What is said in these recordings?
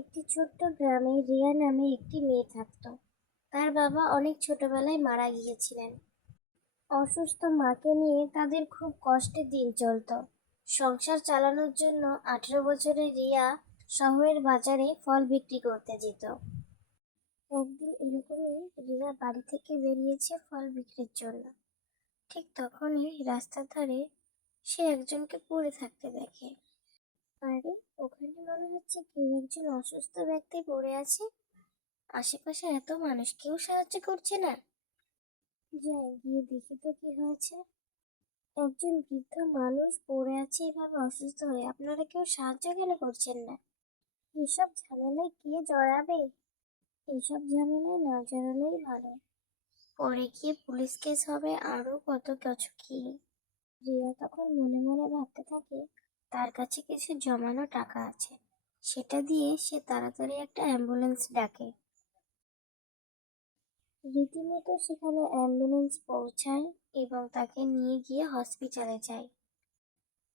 একটি ছোট্ট গ্রামে রিয়া নামে একটি মেয়ে থাকত। তার বাবা অনেক ছোটবেলায় মারা গিয়েছিলেন। অসুস্থ মাকে নিয়ে তাদের খুব কষ্টে দিন চলত। সংসার চালানোর জন্য 18 বছরের রিয়া শহরের বাজারে ফল বিক্রি করতে যেত। একদিন এরকমই রিয়া বাড়ি থেকে বেরিয়েছে ফল বিক্রির জন্য। ঠিক তখনই রাস্তার ধারে সে একজনকে পড়ে থাকতে দেখে। আরে, ওখানে মনে হচ্ছে কেউ একজন অসুস্থ ব্যক্তি পড়ে আছে। আশেপাশে এত মানুষ, কেউ সাহায্য করছে না। যাই গিয়ে দেখি তো কি হয়েছে। একজন বৃদ্ধ মানুষ পড়ে আছে এভাবে অসুস্থ হয়ে, আপনারা কেউ সাহায্য কেন করছেন না? এসব ঝামেলায় কে জড়াবে? এইসব ঝামেলায় না জড়ানোই ভালো। পরে গিয়ে পুলিশ কেস হবে, আরো কত কিছু কি। রিয়া তখন মনে মনে ভাবতে থাকে, তার কাছে কিছু জমানো টাকা আছে, সেটা দিয়ে সে তাড়াতাড়ি একটা অ্যাম্বুলেন্স ডাকে। রীতিমতো সেখানে অ্যাম্বুলেন্স পৌঁছায় এবং তাকে নিয়ে গিয়ে হসপিটালে যায়।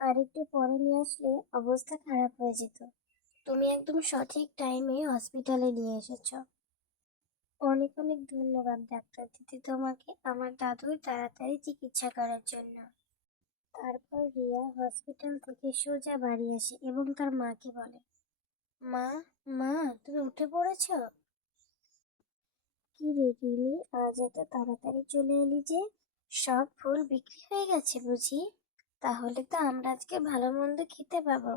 আর একটু পরে নিয়ে আসলে অবস্থা খারাপ হয়ে যেত। তুমি একদম সঠিক টাইমে হসপিটালে নিয়ে এসেছো। অনেক অনেক ধন্যবাদ ডাক্তার দিদি তোমাকে আমার দাদুর তাড়াতাড়ি চিকিৎসা করার জন্য। তারপর রিয়া হসপিটাল থেকে সোজা বাড়ি আসে এবং তার মাকে বলে, মা, মা, তুমি উঠে পড়েছো? কি রে রিমি, আজ এত তাড়াতাড়ি চলে এলি যে? সব ফুল বিক্রি হয়ে গেছে বুঝি? তাহলে তো আমরা আজকে ভালো মন্দ খেতে পাবো।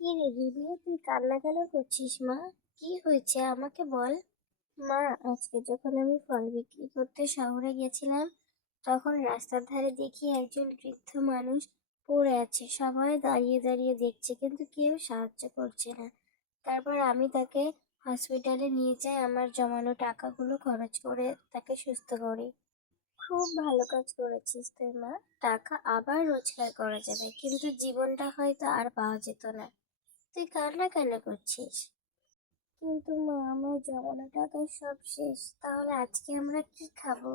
কি রে রিমি, তুই কান্না কেন করছিস মা? কি হয়েছে আমাকে বল। মা, আজকে যখন আমি ফল বিক্রি করতে শহরে গেছিলাম, তখন রাস্তার ধারে দেখি একজন বৃদ্ধ মানুষ পড়ে আছে। সবাই দাঁড়িয়ে দাঁড়িয়ে দেখছে কিন্তু কেউ সাহায্য করছে না। তারপর আমি তাকে হসপিটালে নিয়ে যাই, আমার জমানো টাকাগুলো খরচ করে তাকে সুস্থ করি। খুব ভালো কাজ করেছিস তুই মা। টাকা আবার রোজগার করা যাবে, কিন্তু জীবনটা হয়তো আর পাওয়া যেত না। তুই কান্না কেন করছিস? কিন্তু মা, আমার জমানো টাকা সব শেষ, তাহলে আজকে আমরা কি খাবো?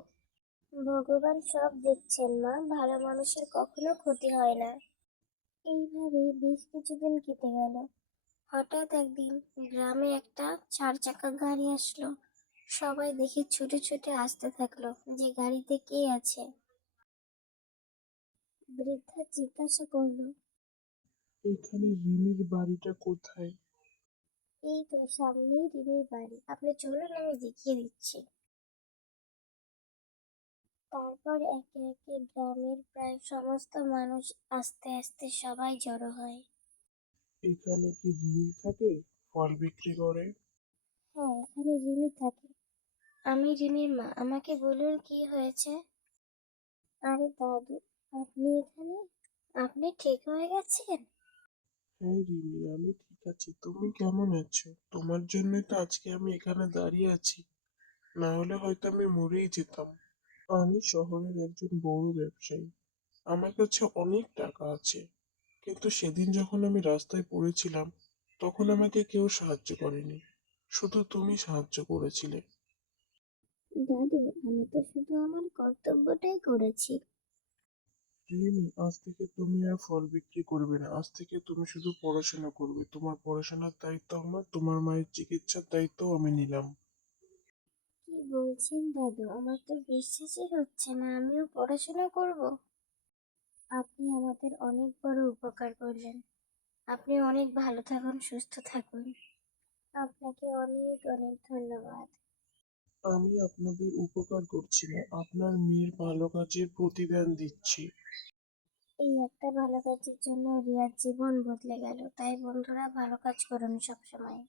ভগবান সব দেখছেন মা, ভালো মানুষের কখনো ক্ষতি হয় না। এইভাবে বেশ কিছুদিন কেটে গেল। হঠাৎ একদিন গ্রামে একটা 4 চাকা গাড়ি আসলো। সবাই দেখে ছুটে ছুটে আসতে থাকলো যে গাড়িতে কে আছে। বৃদ্ধা জিজ্ঞাসা করলো, এখানে রিমির বাড়িটা কোথায়? এই তো সামনেই রিমির বাড়ি, আপনি চলুন আমি দেখিয়ে দিচ্ছি। তারপর একে একে গ্রামের প্রায় সমস্ত মানুষ আস্তে আস্তে সবাই জড়ো হয়। এখানে কি রিমি থাকে, ফল বিক্রি করে? হ্যাঁ, এখানে রিমি থাকে। আমি রিমির মা, আমাকে বলুন কি হয়েছে। আরে দাদু, আপনি এখানে? আপনি ঠিক হয়ে গেছেন? হ্যাঁ রিমি, আমি ঠিক আছি। তুমি কেমন আছো? তোমার জন্যই তো আজকে আমি এখানে দাঁড়িয়ে আছি, না হলে হয়তো আমি মরেই যেতাম। আমি শহরের একজন বড় ব্যবসায়ী, আমার কাছে অনেক টাকা আছে, কিন্তু সেদিন যখন আমি রাস্তায় পড়েছিলাম, তখন আমাকে কেউ সাহায্য করেনি, শুধু তুমি সাহায্য করেছিলে। দাদু, আমি তো শুধু আমার কর্তব্যটাই করেছি। রিমি, আজ থেকে তুমি আর ফল বিক্রি করবে না। আজ থেকে তুমি শুধু পড়াশোনা করবে। তোমার পড়াশোনার দায়িত্ব আমার, তোমার মায়ের চিকিৎসার দায়িত্ব আমি নিলাম। কি বলছেন দাদু, আমার তো বিশ্বাসই হচ্ছে না আমিও পড়াশোনা করব। আপনি আমাদের অনেক বড় উপকার করলেন। আপনি অনেক ভালো থাকুন, সুস্থ থাকুন। আপনাকে অনেক অনেক ধন্যবাদ। আমি আপনাদের উপকার করছি না, আপনার মেয়ের ভালো কাজের প্রতিদান দিচ্ছি। এই একটা ভালো কাজের জন্য রিয়ার জীবন বদলে গেল। তাই বন্ধুরা, ভালো কাজ করুন সবসময়।